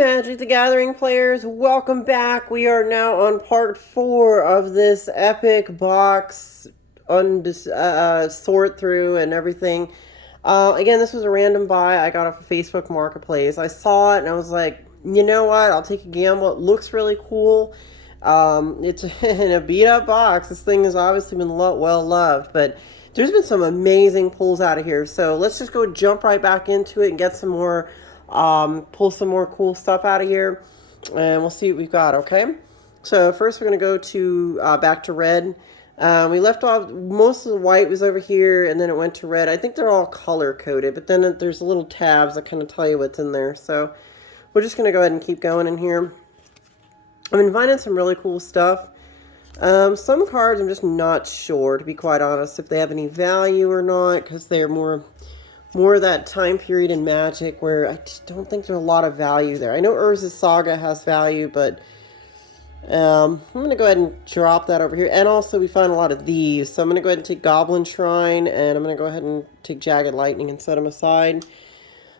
Magic the Gathering players, welcome back. We are now on part 4 of this epic box sort through and everything. Again, this was a random buy I got off of Facebook Marketplace. I saw it and I was like, you know what, I'll take a gamble. It looks really cool. It's in a beat up box. This thing has obviously been well loved, but there's been some amazing pulls out of here. So let's just go jump right back into it and get some more, pull some more cool stuff out of here, and we'll see what we've got. Okay. So first we're gonna go to back to red. We left off, most of the white was over here, and then it went to red. I think they're all color coded, but then there's little tabs that kind of tell you what's in there. So we're just gonna go ahead and keep going in here. I've been finding some really cool stuff. Some cards I'm just not sure, to be quite honest, if they have any value or not, because they're more that time period in Magic where I just don't think there's a lot of value there. I know Urza's Saga has value, but I'm going to go ahead and drop that over here. And also we find a lot of these, so I'm going to go ahead and take Goblin Shrine, and I'm going to go ahead and take Jagged Lightning and set them aside.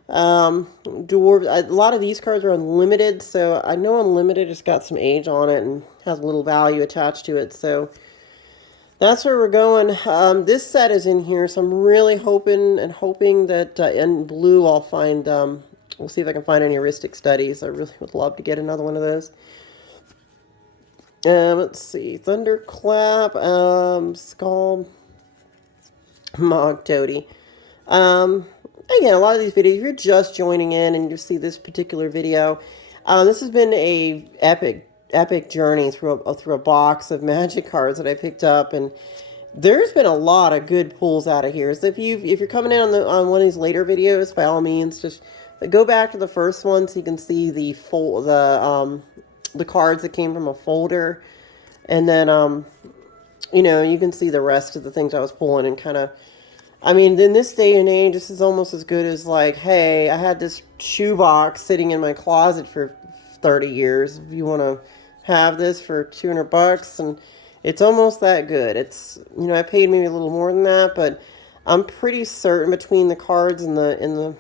Dwarves, a lot of these cards are unlimited, so I know unlimited has got some age on it and has a little value attached to it, so that's where we're going. This set is in here, so I'm really hoping that in blue I'll find, we'll see if I can find any heuristic studies. I really would love to get another one of those. Let's see, Thunderclap, Skull, Mog Toady. Again, a lot of these videos, if you're just joining in and you see this particular video, this has been a epic journey through a box of Magic cards that I picked up, and there's been a lot of good pulls out of here. So if you're coming in on one of these later videos, by all means, just go back to the first one so you can see the cards that came from a folder, and then you know, you can see the rest of the things I was pulling and kind of. I mean, in this day and age, this is almost as good as like, hey, I had this shoebox sitting in my closet for 30 years. If you want to have this for $200, and it's almost that good. It's, you know, I paid maybe a little more than that, but I'm pretty certain between the cards and the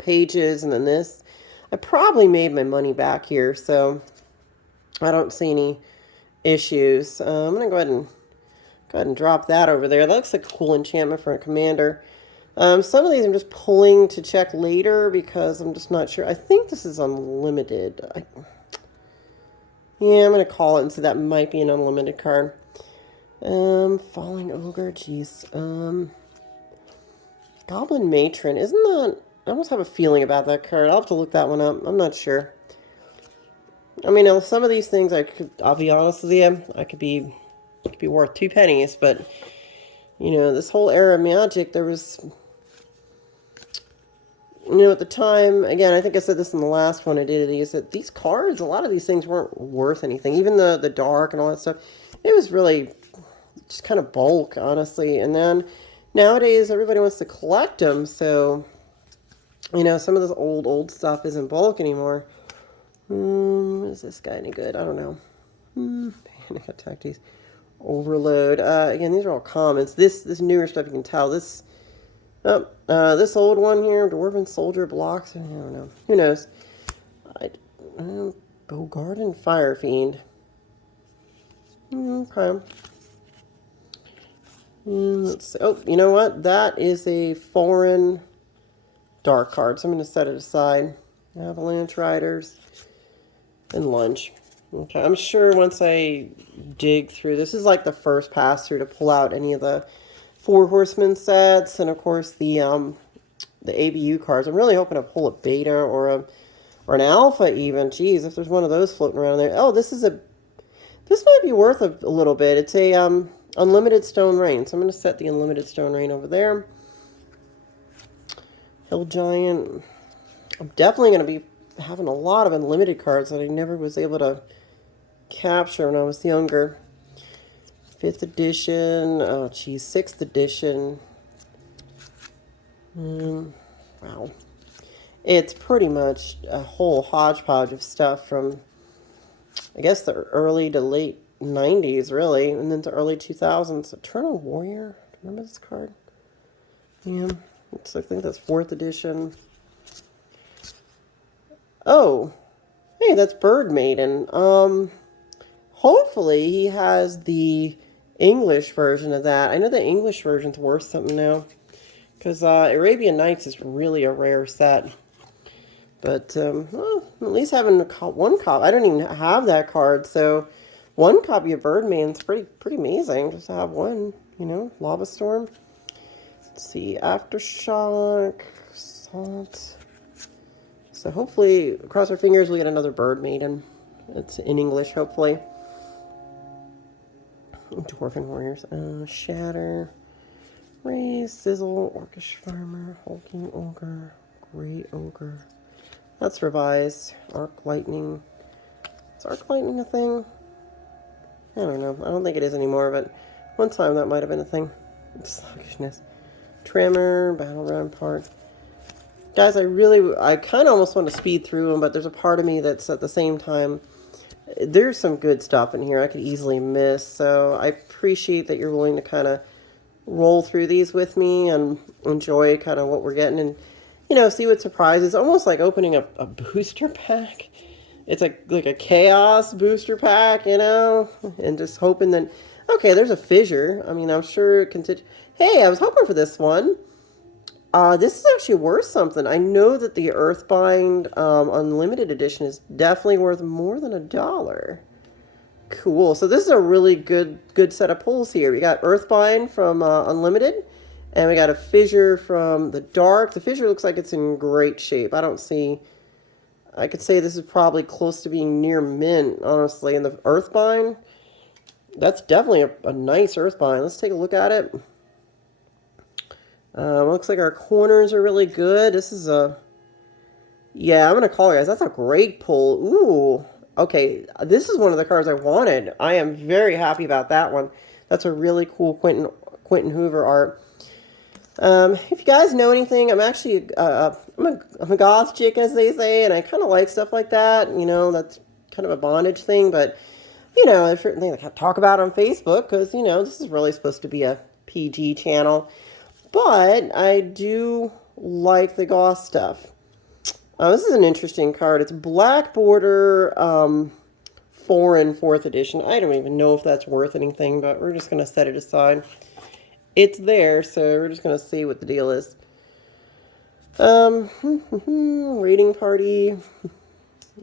pages and then this, I probably made my money back here. So I don't see any issues. I'm gonna go ahead and drop that over there. That looks like a cool enchantment for a commander. Some of these I'm just pulling to check later because I'm just not sure. I think this is unlimited. Yeah, I'm going to call it and say that might be an unlimited card. Falling Ogre, jeez. Goblin Matron, isn't that... I almost have a feeling about that card. I'll have to look that one up. I'm not sure. I mean, some of these things, I'll be honest with you, I could be worth 2 pennies, but you know, this whole era of Magic, there was, you know, at the time, again, I think I said this in the last one I did, is that these cards, a lot of these things weren't worth anything. Even the dark and all that stuff, it was really just kind of bulk, honestly. And then nowadays everybody wants to collect them, so you know, some of this old stuff isn't bulk anymore. Is this guy any good? I don't know. Panic Attack, these Overload. Again, these are all commons. This newer stuff, you can tell. This old one here, Dwarven Soldier blocks. I don't know. Who knows? Bogarden Fire Fiend. Okay. Let's see. Oh, you know what? That is a foreign dark card, so I'm going to set it aside. Avalanche Riders and Lunge. Okay, I'm sure once I dig through, this is like the first pass through to pull out any of the Four Horsemen sets, and of course the ABU cards. I'm really hoping to pull a beta or an alpha even. Jeez, if there's one of those floating around there. Oh, this might be worth a little bit. It's a Unlimited Stone Rain. So I'm going to set the Unlimited Stone Rain over there. Hill Giant. I'm definitely going to be having a lot of unlimited cards that I never was able to capture when I was younger. 5th edition. Oh, geez. 6th edition. Wow. It's pretty much a whole hodgepodge of stuff from, I guess, the early to late 90s, really, and then to early 2000s. Eternal Warrior. Remember this card? Yeah. I think that's 4th edition. Oh, hey, that's Bird Maiden. Hopefully he has the English version of that. I know the English version's worth something now. Because Arabian Nights is really a rare set. But well, at least having one copy. I don't even have that card, so one copy of Birdman's pretty amazing. Just to have one, you know, Lava Storm. Let's see, Aftershock, Salt. So hopefully, cross our fingers, we get another Bird Maiden. It's in English, hopefully. Dwarven Warriors, Shatter, Raise, Sizzle, Orcish Farmer, Hulking Ogre, Great Ogre. That's revised. Arc Lightning. Is Arc Lightning a thing? I don't know. I don't think it is anymore, but one time that might have been a thing. Sluggishness. Tremor, Battle Rampart. Guys, I kind of almost want to speed through them, but there's a part of me that's at the same time, there's some good stuff in here I could easily miss, so I appreciate that you're willing to kind of roll through these with me and enjoy kind of what we're getting and, you know, see what surprises. Almost like opening a booster pack. It's like a chaos booster pack, you know, and just hoping that, okay, there's a fissure. I mean, I'm sure it can. Hey, I was hoping for this one. This is actually worth something. I know that the Earthbind Unlimited Edition is definitely worth more than $1. Cool. So this is a really good set of pulls here. We got Earthbind from Unlimited, and we got a Fissure from the Dark. The Fissure looks like it's in great shape. I don't see... I could say this is probably close to being near mint, honestly. And the Earthbind, that's definitely a nice Earthbind. Let's take a look at it. Looks like our corners are really good. This is a... Yeah, I'm going to call it, guys. That's a great pull. Ooh. Okay, this is one of the cards I wanted. I am very happy about that one. That's a really cool Quentin Hoover art. If you guys know anything, I'm actually I'm a goth chick, as they say, and I kind of like stuff like that. You know, that's kind of a bondage thing, but you know, there's certain things I can't talk about on Facebook because you know this is really supposed to be a PG channel. But I do like the goth stuff. This is an interesting card. It's Black Border Foreign 4th Edition. I don't even know if that's worth anything, but we're just going to set it aside. It's there, so we're just going to see what the deal is. Raiding Party.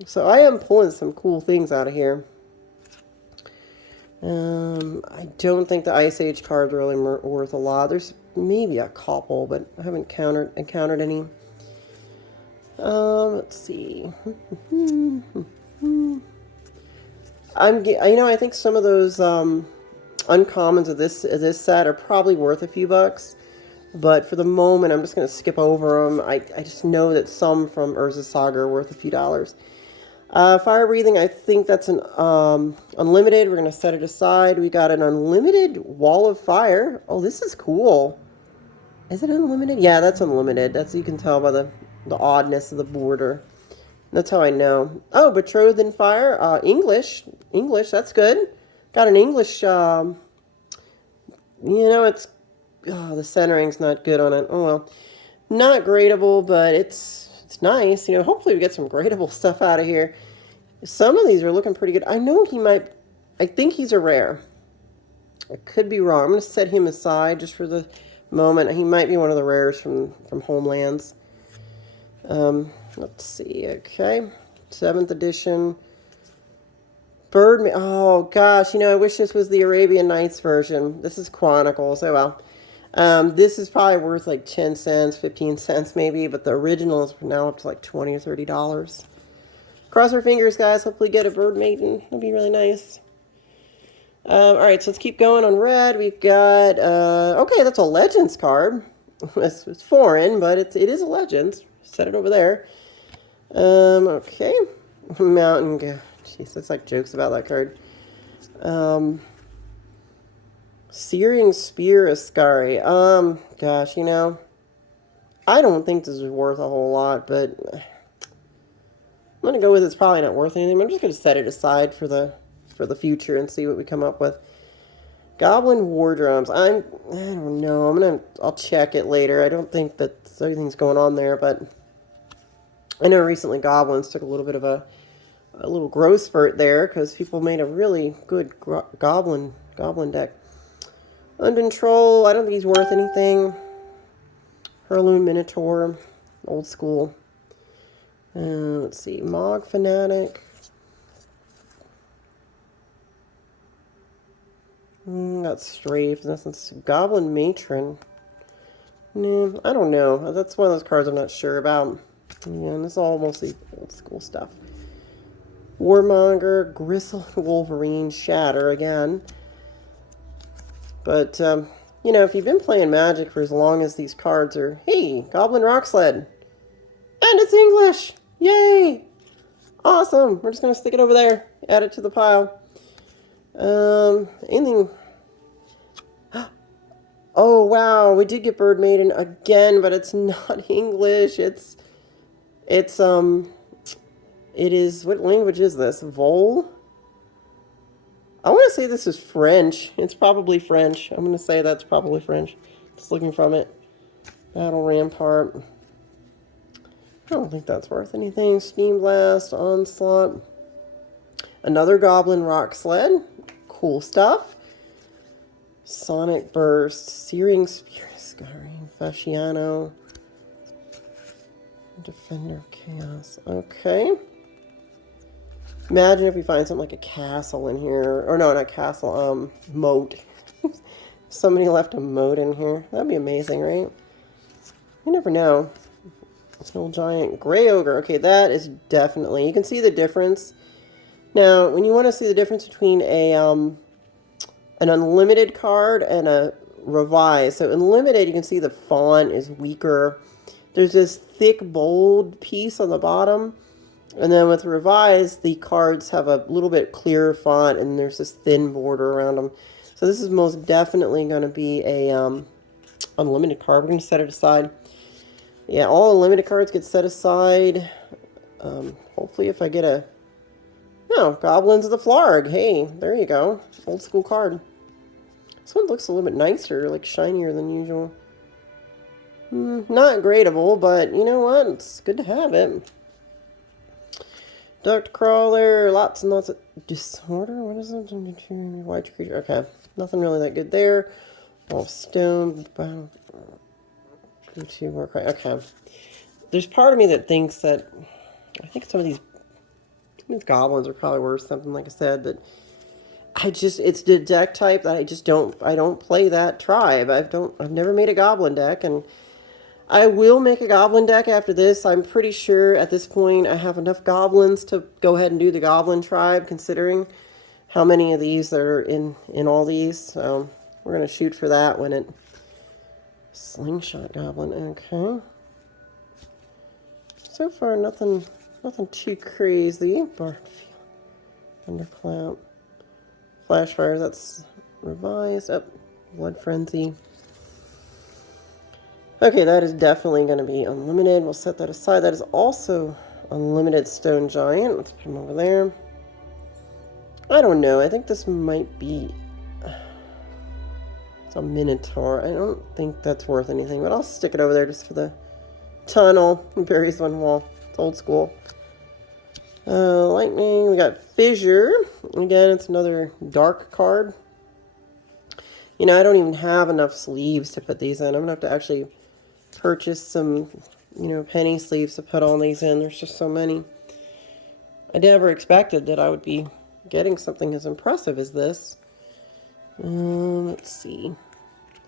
So I am pulling some cool things out of here. I don't think the Ice Age cards are really worth a lot. There's maybe a couple, but I haven't encountered any. Let's see. I think some of those uncommons of this set are probably worth a few bucks, but for the moment I'm just going to skip over them. I just know that some from Urza Saga are worth a few dollars. Fire Breathing, I think that's an unlimited. We're going to set it aside. We got an unlimited Wall of Fire. Oh, this is cool. Is it unlimited? Yeah, that's unlimited. That's, you can tell by the oddness of the border. That's how I know. Oh, Betrothed in Fire. English, that's good. Got an English, you know, it's, the centering's not good on it. Oh, well. Not gradable, but it's nice. You know, hopefully we get some gradable stuff out of here. Some of these are looking pretty good. I know he might, I think he's a rare. I could be wrong. I'm going to set him aside just for the moment. He might be one of the rares from Homelands. Let's see. Okay. 7th edition. Birdman. Oh, gosh. You know, I wish this was the Arabian Nights version. This is Chronicles. Oh, well. This is probably worth like 10 cents, 15 cents maybe, but the original is now up to like $20 or $30. Cross our fingers, guys. Hopefully get a Bird Maiden. That'd be really nice. Alright, so let's keep going on red. We've got, okay, that's a Legends card. It's foreign, but it is a Legends. Set it over there. Okay. Mountain, jeez, that's like jokes about that card. Searing Spear Ascari. Gosh, you know, I don't think this is worth a whole lot, but I'm going to go with it's probably not worth anything. I'm just going to set it aside for the future and see what we come up with. Goblin War Drums. I don't know. I'll check it later. I don't think that anything's going on there, but I know recently Goblins took a little bit of a little growth spurt there because people made a really good goblin deck. Uncontrol, I don't think he's worth anything. Heirloom Minotaur, old school. Let's see, Mog Fanatic. Got Strafe. That's Goblin Matron. Nah, I don't know. That's one of those cards I'm not sure about. Yeah, and this is all mostly old school stuff. Warmonger, Gristle, Wolverine, Shatter again. But, you know, if you've been playing Magic for as long as these cards are... Hey, Goblin Rock Sled. And it's English! Yay! Awesome! We're just going to stick it over there. Add it to the pile. Anything... Oh, wow, we did get Bird Maiden again, but it's not English. It is, what language is this? Vol? I want to say this is French. It's probably French. I'm going to say that's probably French. Just looking from it. Battle Rampart. I don't think that's worth anything. Steam Blast, Onslaught. Another Goblin Rock Sled. Cool stuff. Sonic Burst. Searing Spear. Scarring. Fasciano. Defender Chaos. Okay. Imagine if we find something like a castle in here. Or no, not castle. Moat. Somebody left a moat in here. That'd be amazing, right? You never know. Snow Giant. Gray Ogre. Okay, that is definitely... You can see the difference. Now, when you want to see the difference between a an unlimited card and a revised. So unlimited, you can see the font is weaker. There's this thick, bold piece on the bottom. And then with revised, the cards have a little bit clearer font, and there's this thin border around them. So this is most definitely going to be a unlimited card. We're going to set it aside. Yeah, all unlimited cards get set aside. Hopefully if I get a... Oh, Goblins of the Flarg. Hey, there you go. Old school card. This one looks a little bit nicer, like shinier than usual. Not gradable, but you know what? It's good to have it. Duct Crawler, lots and lots of disorder. What is it? White creature. Okay, nothing really that good there. All stone. Okay. There's part of me that thinks that I think some of these goblins are probably worth something, like I said, but it's the deck type that I don't play that tribe. I've never made a goblin deck, and I will make a goblin deck after this. I'm pretty sure at this point I have enough goblins to go ahead and do the goblin tribe, considering how many of these there are in all these. So we're going to shoot for that when it... Slingshot Goblin, okay. So far, nothing too crazy. Barfield, Thunderclap, Flashfire, that's revised. Up, Blood Frenzy. Okay, that is definitely going to be unlimited. We'll set that aside. That is also unlimited Stone Giant. Let's put him over there. I don't know. I think this might be... It's a Minotaur. I don't think that's worth anything, but I'll stick it over there just for the tunnel. It buries one wall. It's old school. Lightning. We got Fissure. Again, it's another dark card. You know, I don't even have enough sleeves to put these in. I'm going to have to actually purchase some, you know, penny sleeves to put all these in. There's just so many. I never expected that I would be getting something as impressive as this. Let's see.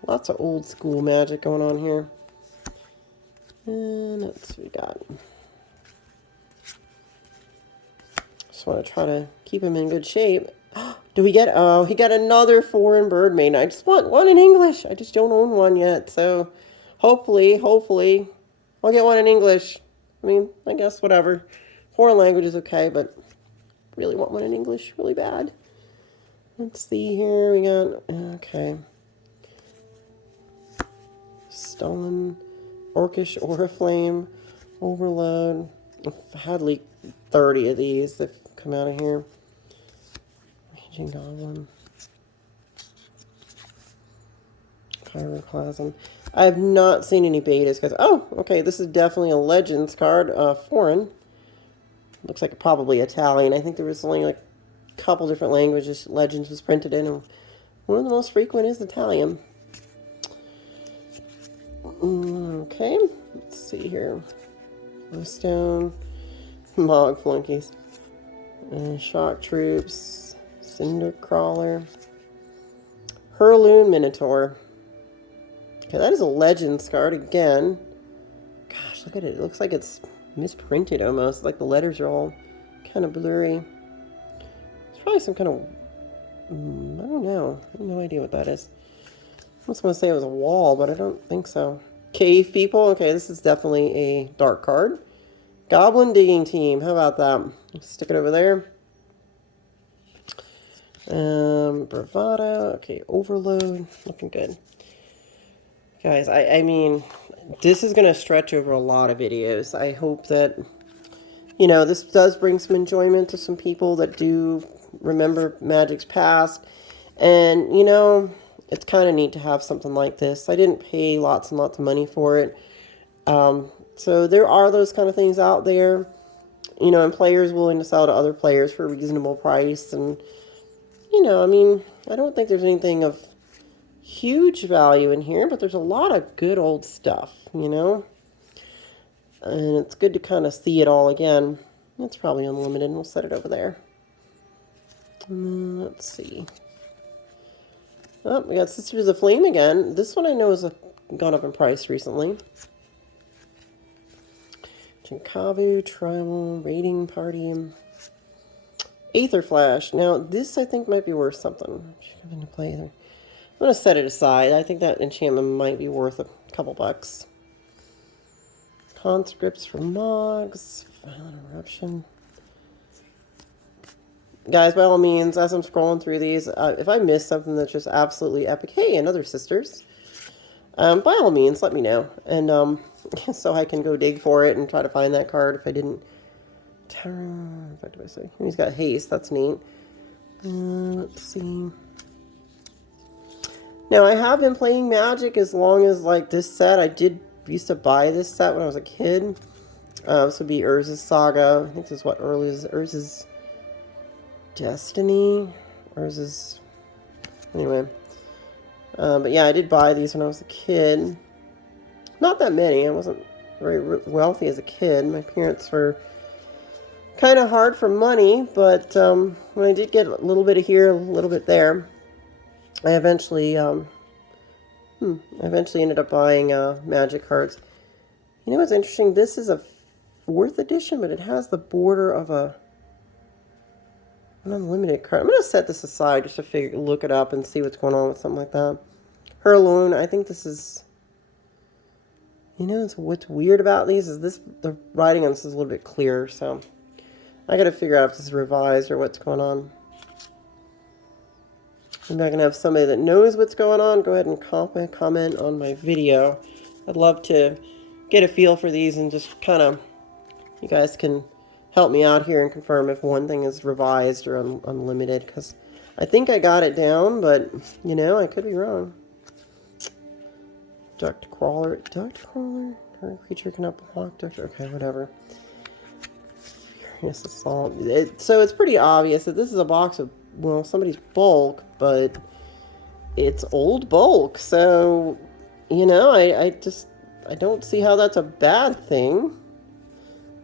Lots of old school Magic going on here. And let's see what we got. Just want to try to keep him in good shape. Do we get... Oh, he got another foreign bird maiden. I just want one in English. I just don't own one yet. So hopefully, I'll get one in English. I mean, I guess whatever. Foreign language is okay, but really want one in English really bad. Let's see here. We got... Okay. Stolen Orcish Oriflame. Overload. I've had like 30 of these that come out of here. Raging Goblin. Pyroclasm. I have not seen any betas, guys. Oh, okay, this is definitely a Legends card, foreign. Looks like probably Italian. I think there was only like a couple different languages Legends was printed in, and one of the most frequent is Italian. Okay, let's see here. Stone, Mog Flunkies, Shock Troops, Cinder Crawler, Hurloon Minotaur. Okay, that is a Legends card again. Gosh, look at it. It looks like it's misprinted almost. Like the letters are all kind of blurry. It's probably some kind of... I don't know. I have no idea what that is. I was going to say it was a wall, but I don't think so. Cave People. Okay, this is definitely a dark card. Goblin Digging Team. How about that? Let's stick it over there. Bravado. Okay, Overload. Looking good. Guys, I mean, this is going to stretch over a lot of videos. I hope that, you know, this does bring some enjoyment to some people that do remember Magic's past. And, you know, it's kind of neat to have something like this. I didn't pay lots and lots of money for it. So there are those kind of things out there, you know, and players willing to sell to other players for a reasonable price. And, you know, I mean, I don't think there's anything of huge value in here, but there's a lot of good old stuff, you know. And it's good to kind of see it all again. It's probably unlimited. We'll set it over there. Let's see. Oh, we got Sisters of the Flame again. This one I know has gone up in price recently. Chinkavu, Tribal, Raiding Party, Aether Flash. Now, this I think might be worth something. Come into play either. I'm going to set it aside. I think that enchantment might be worth a couple bucks. Conscripts for Mogs. Violent Eruption. Guys, by all means, as I'm scrolling through these, if I miss something that's just absolutely epic, hey, another Sisters, by all means, let me know. And so I can go dig for it and try to find that card if I didn't. What do I say? He's got haste. That's neat. Let's see. Now, I have been playing Magic as long as, like, this set. I used to buy this set when I was a kid. This would be Urza's Saga. I think this is what Urza's Destiny. Urza's... Anyway. But yeah, I did buy these when I was a kid. Not that many. I wasn't very wealthy as a kid. My parents were kind of hard for money, but when I did get a little bit of here, a little bit there, I eventually ended up buying Magic cards. You know what's interesting? This is a 4th edition, but it has the border of an unlimited card. I'm going to set this aside just to look it up and see what's going on with something like that. Hurloon, I think this is... You know, what's weird about these is the writing on this is a little bit clearer, so I got to figure out if this is revised or what's going on. Maybe I can have somebody that knows what's going on go ahead and comment on my video. I'd love to get a feel for these and just kind of, you guys can help me out here and confirm if one thing is revised or unlimited, because I think I got it down, but, you know, I could be wrong. Duct Crawler. Duct Crawler? Target creature cannot block Duct... Okay, whatever. Furious Assault. So it's pretty obvious that this is a box of, well, somebody's bulk, but it's old bulk. So, you know, I don't see how that's a bad thing.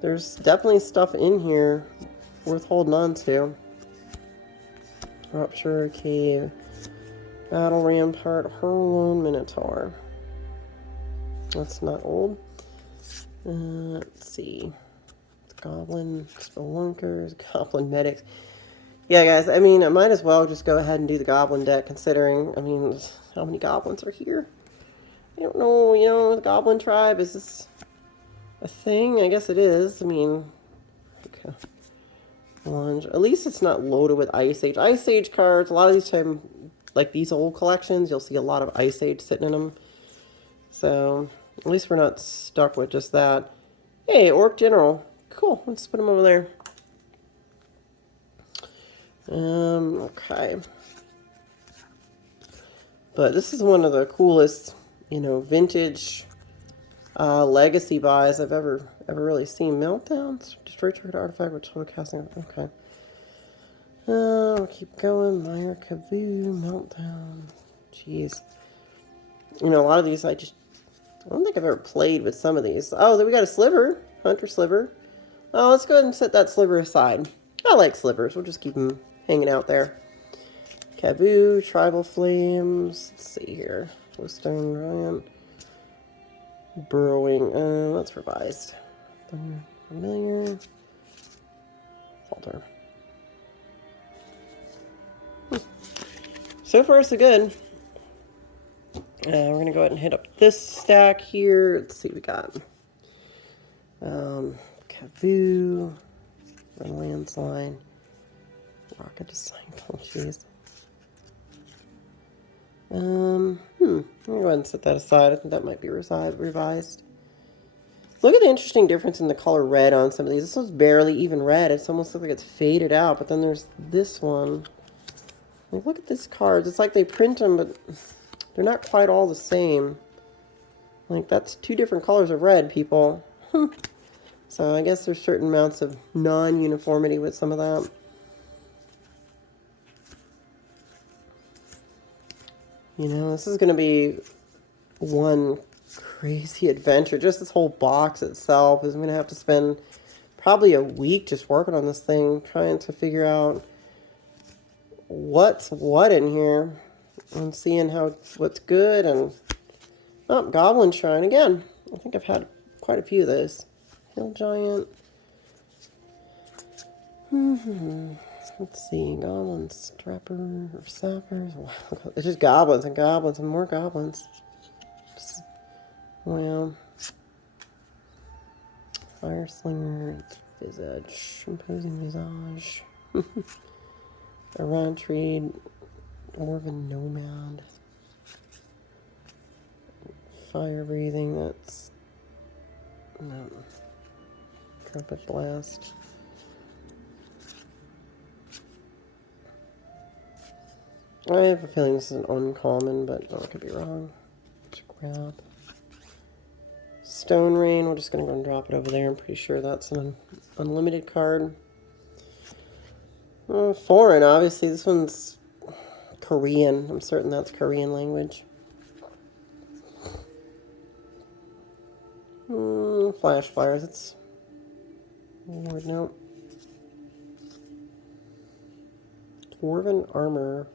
There's definitely stuff in here worth holding on to. Rupture Cave. Battle Rampart. Hurloon Minotaur. That's not old. Let's see. Goblin Spelunkers, Goblin Medics. Yeah, guys, I mean, I might as well just go ahead and do the Goblin deck, considering, I mean, how many Goblins are here? I don't know, you know, the Goblin Tribe, is this a thing? I guess it is. I mean, okay. Lunge. At least it's not loaded with Ice Age. Ice Age cards, a lot of these time, like these old collections, you'll see a lot of Ice Age sitting in them. So, at least we're not stuck with just that. Hey, Orc General. Cool. Let's put him over there. Okay. But this is one of the coolest vintage legacy buys I've ever really seen. Meltdowns, destroy target artifact with total casting. Okay. We'll keep going. Meyer, Kaboo, Meltdown. Jeez. A lot of these I don't think I've ever played with some of these. Oh, then we got a sliver. Hunter sliver. Oh, let's go ahead and set that sliver aside. I like slivers. We'll just keep them hanging out there. Kaboo, Tribal Flames. Let's see here. Glowstone Giant. Burrowing. That's revised. Familiar. Falter. So far, so good. We're going to go ahead and hit up this stack here. Let's see what we got. Kaboo. Run Landslide. Rocket Disciple. Jeez. I'm going to go ahead and set that aside. I think that might be revised. Look at the interesting difference in the color red on some of these. This one's barely even red. It's almost like it's faded out. But then there's this one. Like, look at these cards. It's like they print them, but they're not quite all the same. Like, that's two different colors of red, people. So I guess there's certain amounts of non-uniformity with some of that. This is going to be one crazy adventure. Just this whole box itself is going to have to spend probably a week just working on this thing, trying to figure out what's what in here and seeing what's good. And Goblin Shrine again. I think I've had quite a few of those. Hill Giant. Let's see, Goblins, Strapper, or Sappers. Wow, it's just goblins and goblins and more goblins. Wow. Fire Slinger, Visage, Imposing Visage. Around-Trade, Dwarven Nomad. Fire Breathing, that's... No. Trumpet Blast. I have a feeling this is an uncommon, but I could be wrong. Just grab. Stone Rain, we're just going to go and drop it over there. I'm pretty sure that's an unlimited card. Foreign, obviously. This one's Korean. I'm certain that's Korean language. Flash Fires, it's... Word note. Dwarven Armor.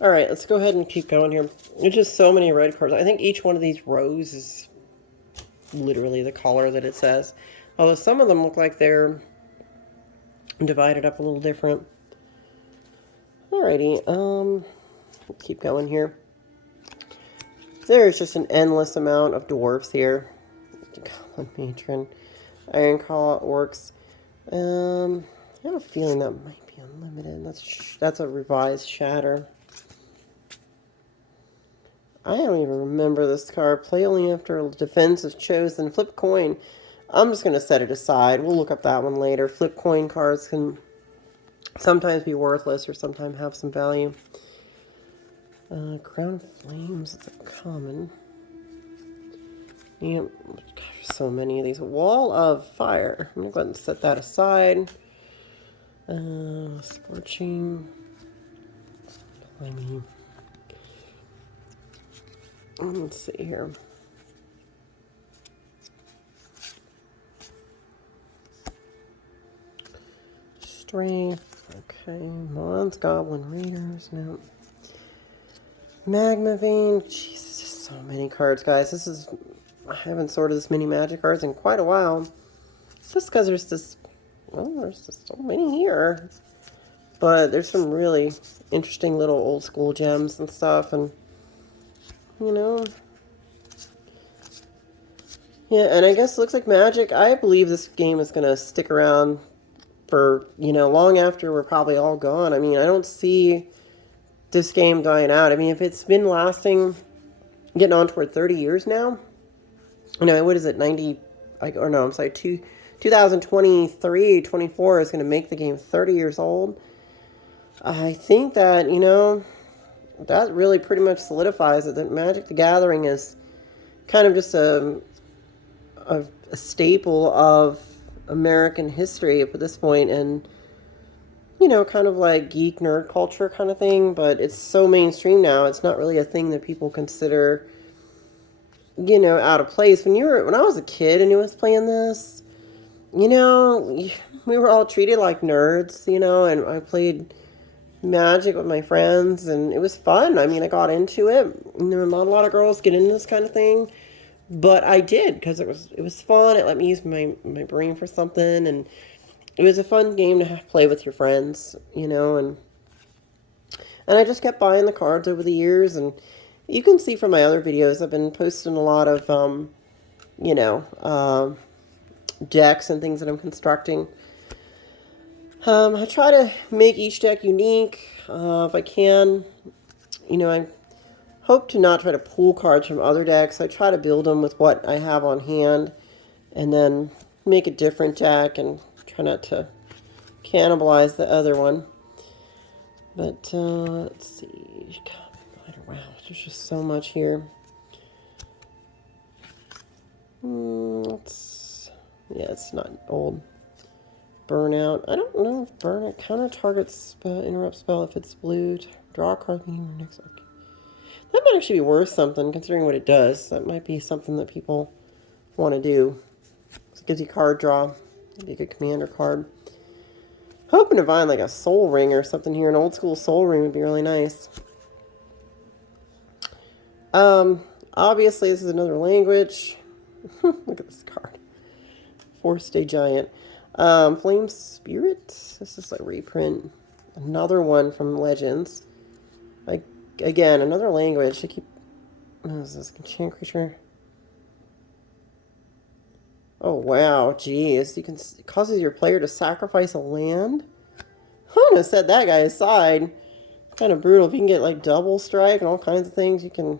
Alright, let's go ahead and keep going here. There's just so many red cards. I think each one of these rows is literally the color that it says. Although some of them look like they're divided up a little different. Alrighty, keep going here. There's just an endless amount of dwarves here. Goblin Matron, Iron Claw Orcs. I have a feeling that might be unlimited. That's a revised Shatter. I don't even remember this card. Play only after defense is chosen. Flip coin. I'm just going to set it aside. We'll look up that one later. Flip coin cards can sometimes be worthless or sometimes have some value. Crown of Flames is a common. Yep. Gosh, there's so many of these. Wall of Fire. I'm going to go ahead and set that aside. Scorching. Flaming. Let's see here. Strength. Okay. Mons, Goblin Raiders. No. Magma Vein. Jesus, just so many cards, guys. I haven't sorted this many Magic cards in quite a while. Just because there's just so many here. But there's some really interesting little old school gems and stuff, and yeah, and I guess it looks like Magic. I believe this game is going to stick around for, long after we're probably all gone. I mean, I don't see this game dying out. I mean, if it's been lasting, getting on toward 30 years now, what is it, 90, or no, I'm sorry, 2 2023, 24 is going to make the game 30 years old. I think that, that really pretty much solidifies it, that Magic the Gathering is kind of just a staple of American history up at this point, and kind of like geek nerd culture kind of thing, but it's so mainstream now, it's not really a thing that people consider, out of place. When I was a kid and you was playing this, we were all treated like nerds, and I played Magic with my friends, and it was fun. I mean, I got into it. Not a lot of girls get into this kind of thing, but I did because it was fun. It let me use my brain for something, and it was a fun game to play with your friends, and I just kept buying the cards over the years, and you can see from my other videos, I've been posting a lot of, decks and things that I'm constructing. I try to make each deck unique, if I can. I hope to not try to pull cards from other decks. I try to build them with what I have on hand, and then make a different deck, and try not to cannibalize the other one. But, let's see. God, wow, there's just so much here. It's not old. Burnout. I don't know if Burnout counter targets spell, interrupt spell if it's blue. Draw a card meaning your next. Okay. That might actually be worth something considering what it does. That might be something that people want to do. So it gives you card draw. It'd be a good commander card. Hoping to find like a soul ring or something here. An old school soul ring would be really nice. Obviously this is another language. Look at this card. Force Day Giant. Flame Spirit. This is a reprint. Another one from Legends. Again, another language. What is this? Enchant creature. Oh wow, geez. It causes your player to sacrifice a land. I wouldn't have set that guy aside. Kind of brutal. If you can get like double strike and all kinds of things, you can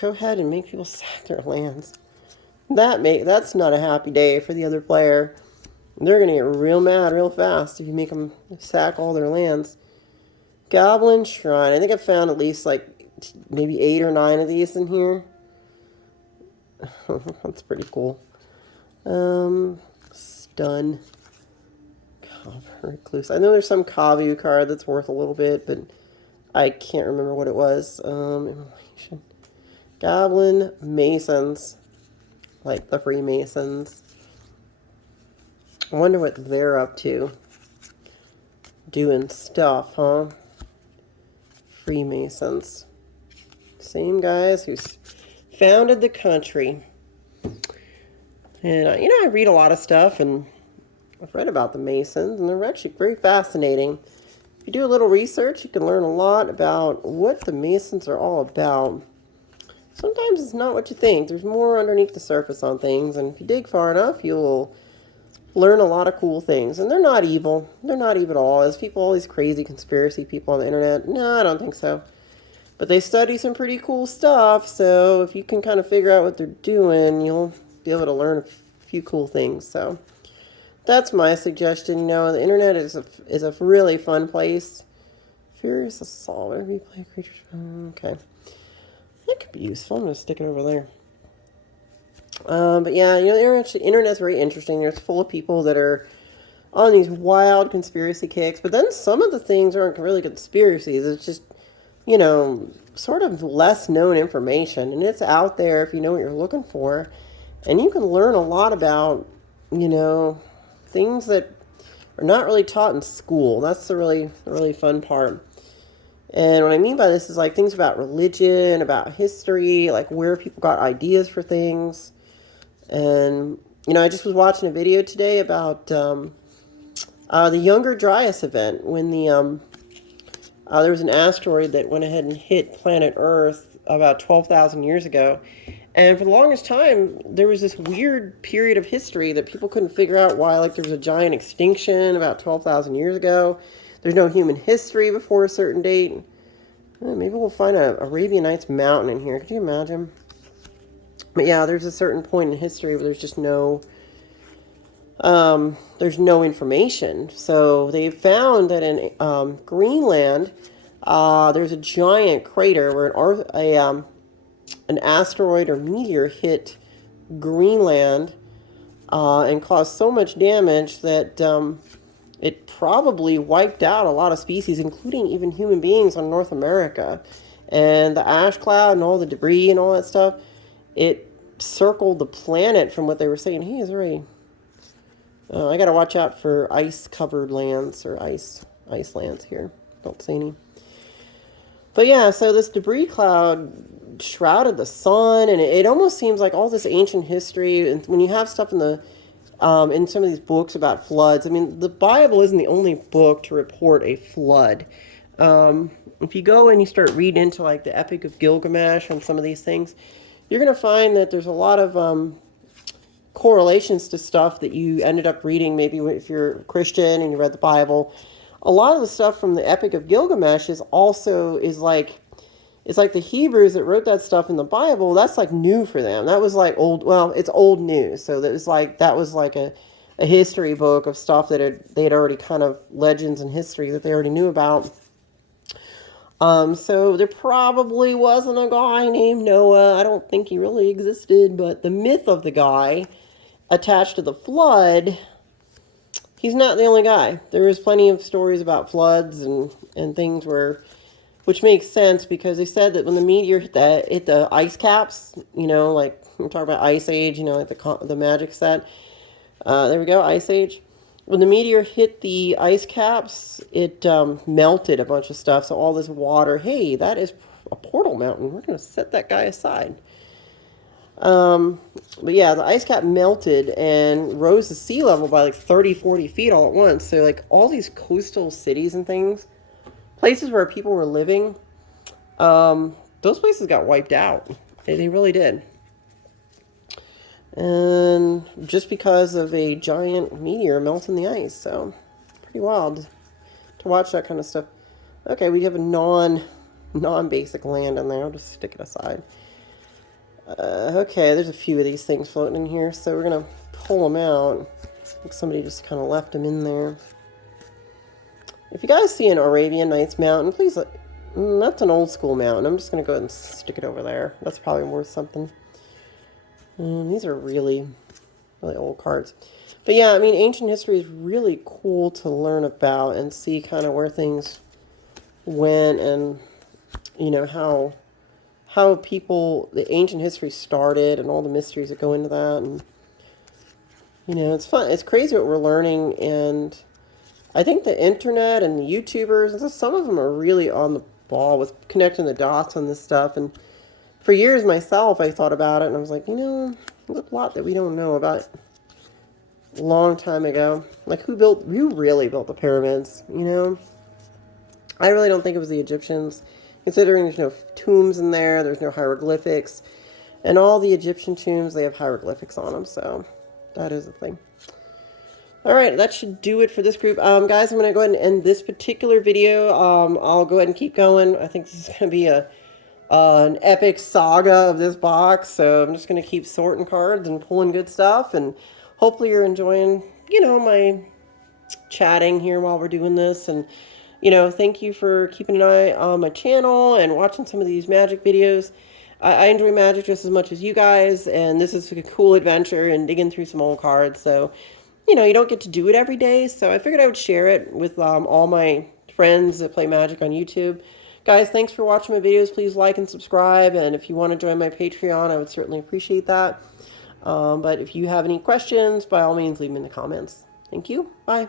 go ahead and make people sack their lands. That's not a happy day for the other player. They're going to get real mad real fast if you make them sack all their lands. Goblin Shrine. I think I found at least like maybe 8 or 9 of these in here. That's pretty cool. Stun. Recluse. I know there's some Kavu card that's worth a little bit, but I can't remember what it was. Immolation. Goblin Masons. Like the Freemasons. I wonder what they're up to. Doing stuff, huh? Freemasons. Same guys who founded the country. And, I read a lot of stuff, and I've read about the Masons, and they're actually very fascinating. If you do a little research, you can learn a lot about what the Masons are all about. Sometimes it's not what you think. There's more underneath the surface on things, and if you dig far enough, you'll learn a lot of cool things. And they're not evil. They're not evil at all. As people, all these crazy conspiracy people on the internet, no, I don't think so. But they study some pretty cool stuff, so if you can kind of figure out what they're doing, you'll be able to learn a few cool things. So that's my suggestion. The internet is a really fun place. Furious Assault. Whatever you play creatures. Okay. That could be useful. I'm going to stick it over there. But yeah, the internet's very interesting. It's full of people that are on these wild conspiracy kicks. But then some of the things aren't really conspiracies. It's just, sort of less known information. And it's out there if you know what you're looking for. And you can learn a lot about, things that are not really taught in school. That's the really fun part. And what I mean by this is like things about religion, about history, like where people got ideas for things. And, I just was watching a video today about the Younger Dryas event when there was an asteroid that went ahead and hit planet Earth about 12,000 years ago. And for the longest time, there was this weird period of history that people couldn't figure out why, like there was a giant extinction about 12,000 years ago. There's no human history before a certain date. Maybe we'll find a Arabian Nights mountain in here. Could you imagine? But yeah, there's a certain point in history where there's just no there's no information. So they found that in Greenland, there's a giant crater where an asteroid or meteor hit Greenland and caused so much damage that it probably wiped out a lot of species, including even human beings on North America. And the ash cloud and all the debris and all that stuff, it circled the planet from what they were saying. Hey, is there I got to watch out for ice-covered lands or ice lands here. Don't see any. But yeah, so this debris cloud shrouded the sun, and it almost seems like all this ancient history. And when you have stuff in some of these books about floods, I mean, the Bible isn't the only book to report a flood. If you go and you start reading into like the Epic of Gilgamesh and some of these things, you're going to find that there's a lot of correlations to stuff that you ended up reading. Maybe if you're a Christian and you read the Bible, a lot of the stuff from the Epic of Gilgamesh is like, it's like the Hebrews that wrote that stuff in the Bible. That's like new for them. That was like it's old news. So that was like a history book of stuff that they had already kind of legends and history that they already knew about. So there probably wasn't a guy named Noah. I don't think he really existed, but the myth of the guy attached to the flood, he's not the only guy. There is plenty of stories about floods and things which makes sense because they said that when the meteor hit the ice caps, like we're talking about Ice Age, like the Magic set. There we go, Ice Age. When the meteor hit the ice caps, it melted a bunch of stuff. So all this water, hey, that is a portal mountain. We're going to set that guy aside. But yeah, the ice cap melted and rose the sea level by like 30, 40 feet all at once. So like all these coastal cities and things, places where people were living, those places got wiped out. They really did. And just because of a giant meteor melting the ice. So pretty wild to watch that kind of stuff. Okay, we have a non-basic land in there. I'll just stick it aside. Okay, there's a few of these things floating in here, so we're going to pull them out. I think somebody just kind of left them in there. If you guys see an Arabian Nights mountain, please that's an old school mountain. I'm just going to go ahead and stick it over there. That's probably worth something. These are really, really old cards. But yeah, I mean, ancient history is really cool to learn about and see kind of where things went and, how the ancient history started and all the mysteries that go into that. And, it's fun. It's crazy what we're learning. And I think the internet and the YouTubers, some of them are really on the ball with connecting the dots on this stuff. And for years myself, I thought about it and I was like, there's a lot that we don't know about a long time ago. Like who really built the pyramids, I really don't think it was the Egyptians, considering there's no tombs in there's no hieroglyphics. And all the Egyptian tombs, they have hieroglyphics on them, so that is the thing. All right, that should do it for this group. Guys, I'm going to go ahead and end this particular video. I'll go ahead and keep going. I think this is going to be an epic saga of this box, so I'm just going to keep sorting cards and pulling good stuff, and hopefully you're enjoying, my chatting here while we're doing this. And, thank you for keeping an eye on my channel and watching some of these Magic videos. I enjoy Magic just as much as you guys, and this is a cool adventure and digging through some old cards. So, you don't get to do it every day, so I figured I would share it with all my friends that play Magic on YouTube. Guys, thanks for watching my videos. Please like and subscribe, and if you want to join my Patreon, I would certainly appreciate that. But if you have any questions, by all means, leave them in the comments. Thank you. Bye.